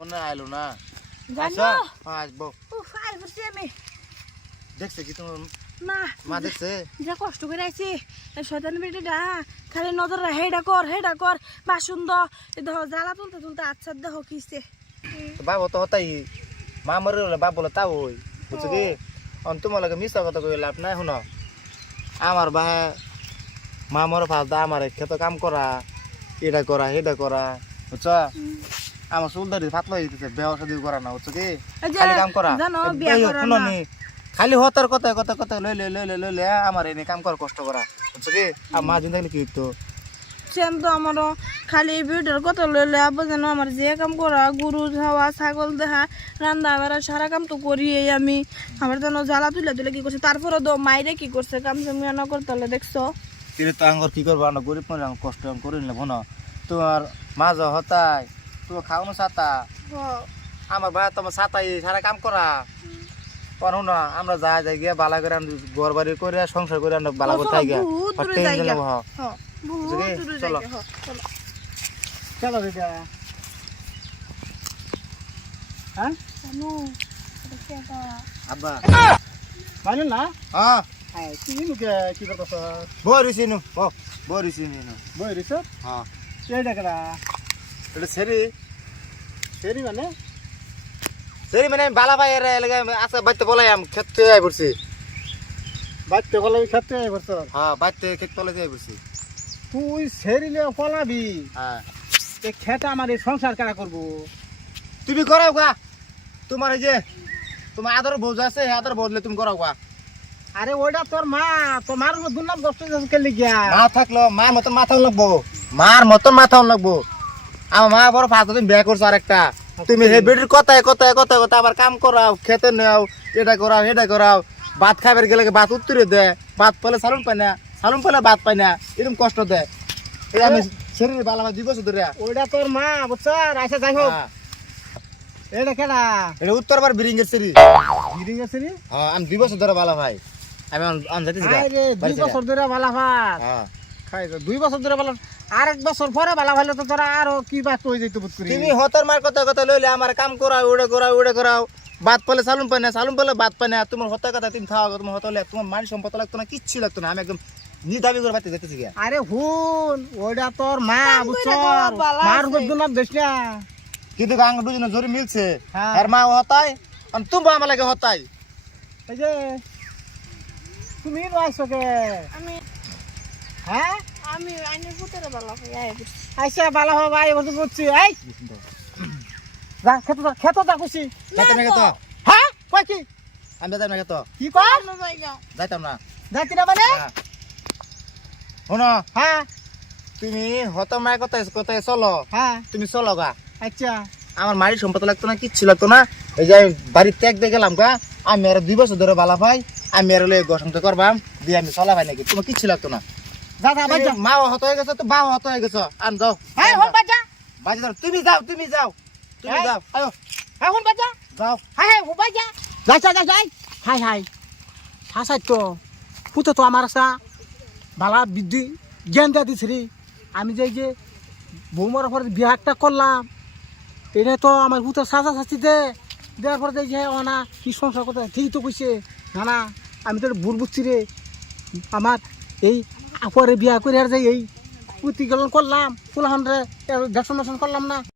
মনে আইলো না জানো আসবো উফ আই বসে আমি দেখছে কি তোমার না মা দেখছে যা কষ্ট করে আইছি এই শয়তান বেটিটা খালি নজর রাখ হেডা কর বাসুন্দ এই দেখো জ্বালা তুলতে তুলতে আচ্ছা দেখো কিছে বাবা তো হতাই মা মরে গেলে বাপ বলে তাও ওই বুঝছো কি তোমার লাগে মিশা কথা কই লাভ নাই শুনো আমার বা মা মরে ফালতা আমার খেতে কাম করা এটা করা সেটা করা বুঝছো আমার চুলদারি ফাতলা হয়ে যেতেছে বেহ সাদি করা না বুঝছো কি খালি কাম করা জানো বিয়া করা না খালি হতার কথা কথা কথা লইলে আমার এনে কাম করা কষ্ট করা বুঝছো কি আর মা জিন থাকলে কি হইতো সেম তো আমারও খালি ভিডিওর কথা লইলে আবার যেন আমার যে কাম করা গরু খাওয়া ছাগল দেখা রান্না বাড়া সারা কাম তো করি আমি আমার যেন জ্বালা তুলে কি করছে তারপরে তো মাইরে কি করছে কাম জমিয়া না করতে হলে দেখছো তিলে তো আঙ্গর কি করবো আমরা গরিব মানুষ কষ্ট করে নিলাম না তোমার মা যা হতাই তোমার খাওয়ানো ছাতা আমার ভাই তোমার ছাতাই সারা কাম করা পারো না আমরা যাই গিয়ে বালা করে ঘর বাড়ি করে সংসার করে বালা করে থাই গিয়া চলো চলো দিদা হ্যাঁ আব্বা মানে না হ্যাঁ কি মুখে কি করতেছ বই রইছি নু বই রইছি নু বই রিস হ্যাঁ এই ডাকরা এটা সেরি সেরি মানে বালা ভাই এর লাগে আছে বাইতে বলাই আম খেতে আই পড়ছি বাইতে গলা খেতে বর্ত হ্যাঁ বাইতে খেতে তলে যাই পড়ছি তুই সেরিলে পলাবি হ্যাঁ এ খেতে আমার এই সংসার কারা করব তুমি করাও গা তোমার এই যে তোমার আদর বোঝা আছে আদর বদলে তুমি করাও গা আরে ওইটা তোর মা তোমার দুর্নাম কষ্ট কেলে গিয়া মা থাকলো মার মতন মাথা লাগবো মার মতন মাথা লাগবো আমার মা বড় ফাঁকা তুমি বিয়ে করছো আরেকটা তুমি হে বেটির কথায় আবার কাম করাও খেতে নেও এটা করাও এটা করাও ভাত খাবার গেলে ভাত উত্তরে দেয় ভাত পেলে সালুন পায় না সালুন পেলে ভাত পায় না এরকম কষ্ট দেয় এই আমি শরীরে বালা 2 বছর ধরে ওইটা তোর মা বুঝছো আচ্ছা যাই হোক এটা কেডা এটা উত্তরবার বিরিঙ্গের সেরি গিরিং আছে নি হ্যাঁ আমি 2 বছর ধরে বালা ভাই আমি অন যাইতেছি আরে 2 বছর ধরে বালা ভাত হ্যাঁ খাই 2 বছর ধরে বালা আর 1 বছর পরে বালা ভাইলে তো তোরা আরো কি বাত হই যাইতো বুঝ করি তুমি হতর মার কথা লইলে আমার কাম করাও ওড়ে করাও ভাত পেলে সালুন পায় না সালুন পেলে ভাত পায় না তোমার হতার কথা তুমি খাওয়া তোমার হতলে তোমার মান সম্পদ লাগতো না কিচ্ছু লাগতো না আমি একদম নিদাবি করে বাড়তে যেতেছি গিয়া আরে হুন ওইটা তোর মা বুঝছো মার গদ না দেশ না কিন্তু গাঙ্গ দুজনে জোরে মিলছে হ্যাঁ। আর মা হতাই আর তুমি আমার লাগে হতাই এই যে তুমি আইছো কে আমি হ্যাঁ আমি আইনের পুতেরে বালা হই আই আইসা বালা হবে ভাই বলতে বুঝছি এই যা খেত যা খুশি যাইতাম না তো হ্যাঁ কই কি আমি যাইতাম না তো কি কর না জায়গা যাইতাম না যাচ্ছি না মানে শোনো হ্যাঁ তুমি হতার মায়ের কথায় চলো হ্যাঁ তুমি চলো গা আচ্ছা আমার মারির সম্পদ লাগতো না কিচ্ছু লাগতো না এই যে আমি বাড়ির ত্যাগ দিয়ে গেলাম গা আমি আর 2 বছর ধরে বালা ভাই আমি আর গসংতে করবাম দিয়ে আমি চলা ভাই নাকি তোমার কিচ্ছু লাগতো না যা যা বাজা মা হত হয়ে গেছে তো বাবা হত হয়ে গেছে আন যাও হ্যাঁ হন বাজা বাজে যাও তুমি যাও তুমি যাও আয়ো হ্যাঁ হন বাজা যাও হ্যাঁ হ্যাঁ হন বাজা যাই হাই হাই হাসাই তো পুতো তো আমার আসা বালা বিদ্যি জ্ঞান দিয়া দিছি রে আমি যে বৌমার পরে বিয়া একটা করলাম এটা তো আমার পুতো সাজা শাস্তি দেওয়ার পরে যে না কি সংসার কথা ঠিকই তো কইছে না আমি তো ভুল বুঝছি রে আমার এই পরে বিয়া করে আর যাই এই পুঁতি গেলন করলাম ফুলাহন রে দেখশন করলাম না